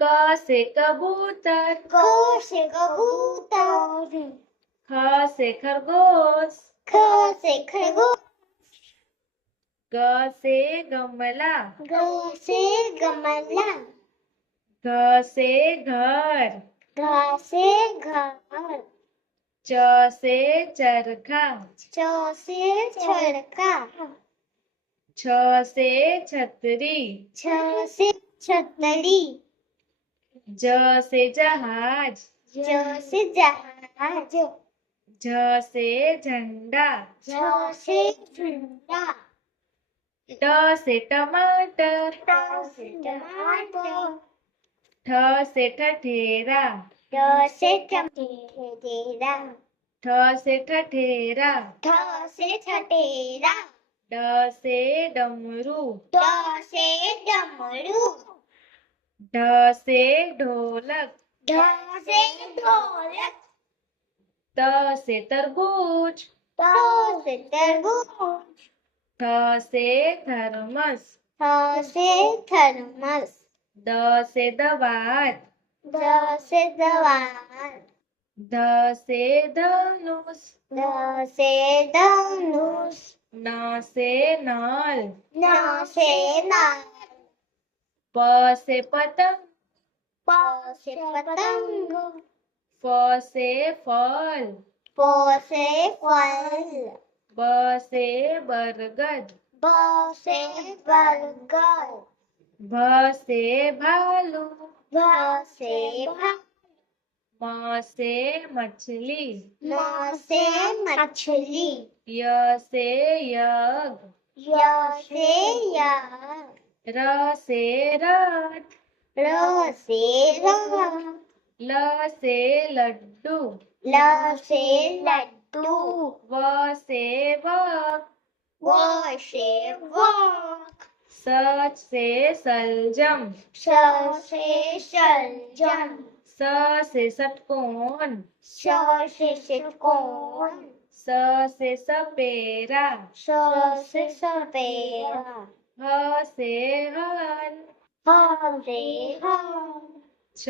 क से कबूतर, क से कबूतर, ख से खरगोश, ख से खरगोश, ग से गमला, ग से गमला, घ से घर, घ से घर, च से चरखा, च से चरखा, छ से छतरी, छ से छतरी, ज से जहाज, ज से जहाज, झ से झंडा, झ से झंडा, ट से टमाटर, ट से टमाटर, ठ से ठठेरा, ठ से ठठेरा, ठ से ठठेरा, ठ से ठठेरा, ड से डमरू, ड से डमरू, ढ से ढोलक, ढ से ढोलक, त से तरबूज, त से तरबूज, थ से थर्मस, थ से थर्मस, द से दवात, द से दवात, ध से धनुष, ध से धनुष, न से नल, न से नल, प से पतंग, प से पतंग, फ से फल, फ से फल, ब से बरगद, ब से बरगद, भ से भालू, भ से भालू, म से मछली, म से मछली, य से यज्ञ, य से यज्ञ, र से रथ, र से रथ, ल से लड्डू, ल से लड्डू, व से वक, व से वक, स से सलजम, स से सलजम, स से षटकोण, स से षटकोण, स से सपेरा, स से सपेरा, ह से हल, ह से हल, छ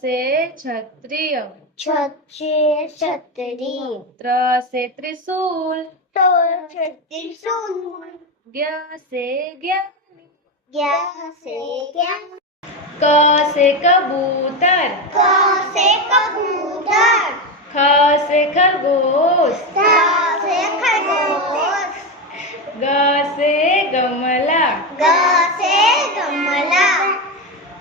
से क्षत्रिय, छ से छतरी, त्र से त्रिशूल, त से त्रिशूल, ज्ञ से ज्ञानी, ज्ञ से ज्ञान, क से कबूतर, क से कबूतर, ख से खरगोश, ख से खरगोश, ग से गमला, ग से गमला,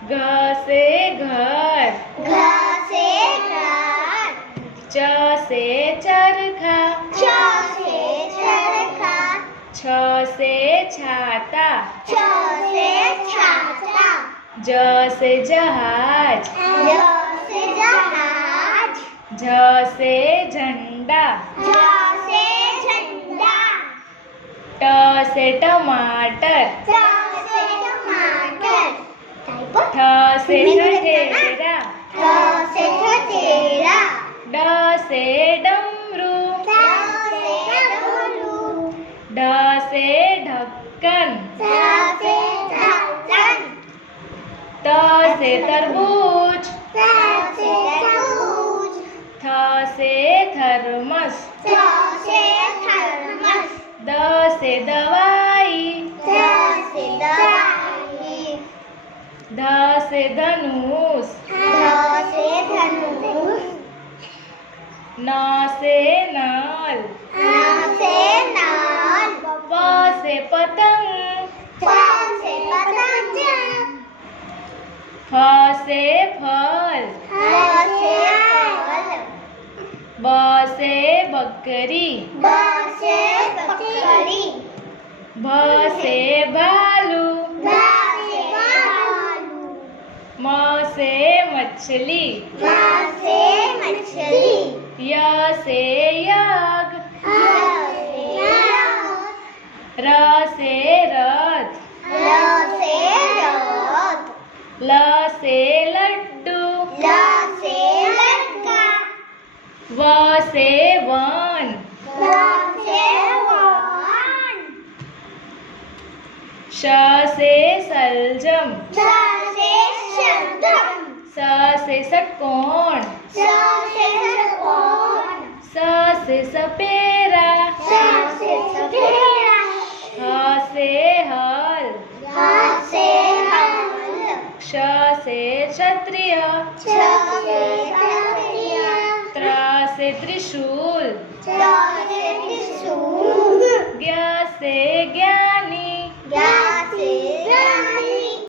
घ से घर, घ से घर, च से चरखा, च से चरखा, छ से छाता, छ से छाता, ज से जहाज, ज से जहाज, झ से झंडा, झ से झंडा, ट से टमाटर, ट से टमाटर, ठ से ठठेरा, ठ से ठठेरा, ड से डमरू, ड से डमरू, ढ से ढक्कन, ढ से ढक्कन, त से तरबूज, त से तरबूज, थ से थर्मस, थ से थर्मस, द से दवाई, द से दवाई, ध से धनुष, ध से धनुष, न से नल, न से नल, प से पतंग, प से पतंग, फ से फल, ह से फल, ब से बकरी, ब से बकरी, भ से भालू, भ से भालू, म से मछली, म से मछली, य से यज्ञ, ह से यज्ञ, र से रथ, र से रथ, ल से लड्डू, ल से लड़का, व से वन, व से वन, श से सलजम, श से शलजम, स से षटकोण स से षटकोण स से सपेरा स से सपेरा ह से हल ह से हल क्ष से क्षत्रिय छ से क्षत्रिय त्र से त्रिशूल त्र से त्रिशूल ज्ञ से